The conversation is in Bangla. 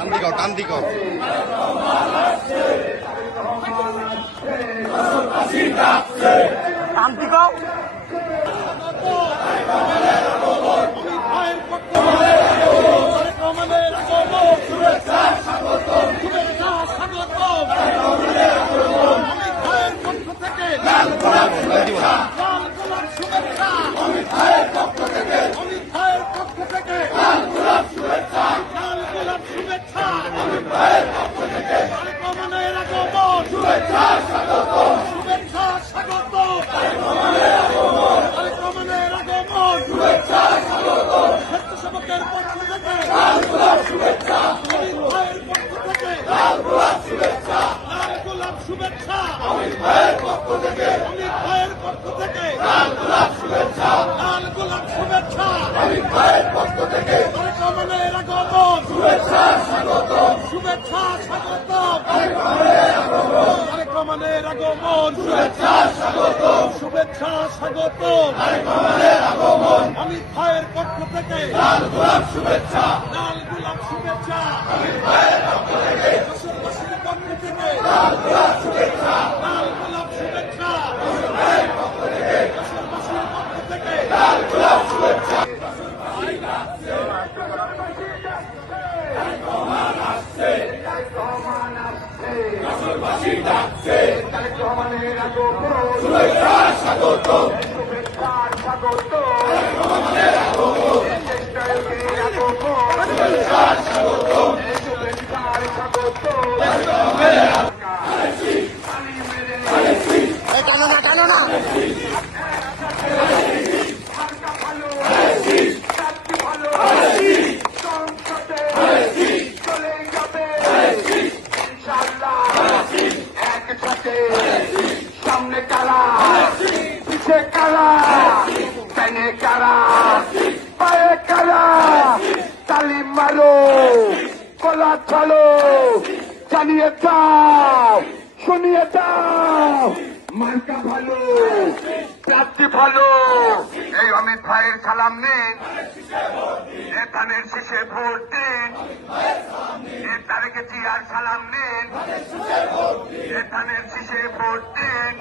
টান দিক শান্তিক শুভেচ্ছা স্বাগত আরেকমানের আগমন শুভেচ্ছা স্বাগত স্বেচ্ছাসেবকের পক্ষ থেকে শুভেচ্ছা অমিত ভাইয়ের পক্ষ থেকে লাল গোলাপ শুভেচ্ছা লাল গোলাপ শুভেচ্ছা অমিত ভাইয়ের পক্ষ থেকে অমিত ভাইয়ের পক্ষ থেকে লাল গোলাপ শুভেচ্ছা লাল গোলাপ শুভেচ্ছা অমিত ভাইয়ের পক্ষ থেকে আরেকমানের আগমন শুভেচ্ছা স্বাগত শুভেচ্ছা স্বাগত আরেকমানের আগমন শুভেচ্ছা স্বাগত শুভেচ্ছা স্বাগত অমিত ভাইয়ের পক্ষ থেকে লাল গোলাপ শুভেচ্ছা লাল গোলাপ শুভেচ্ছা অমিত ভাইয়ের পক্ষ থেকে পক্ষ থেকে লাল গোলাপ শুভেচ্ছা লাল গোলাপ শুভেচ্ছা অমিত ভাইয়ের পক্ষ থেকে দেশবাসীর পক্ষ থেকে লাল গোলাপ শুভেচ্ছা শুভেচ্ছা স্বাগত শুভেচ্ছা স্বাগত শুভেচ্ছা স্বাগত শুভেচ্ছা স্বাগত টানো না টানো না। চলো। জানিয়ে দাও, শুনিয়ে দাও। মার্কা ভালো প্রাপ্তি ভালো। এই অমিত ভাইয়ের সালাম নিন। নেতানের শেষে ভোট দিন। নেতারকে জিয়ার সালাম নিন। নেতানের শেষে ভোট দিন।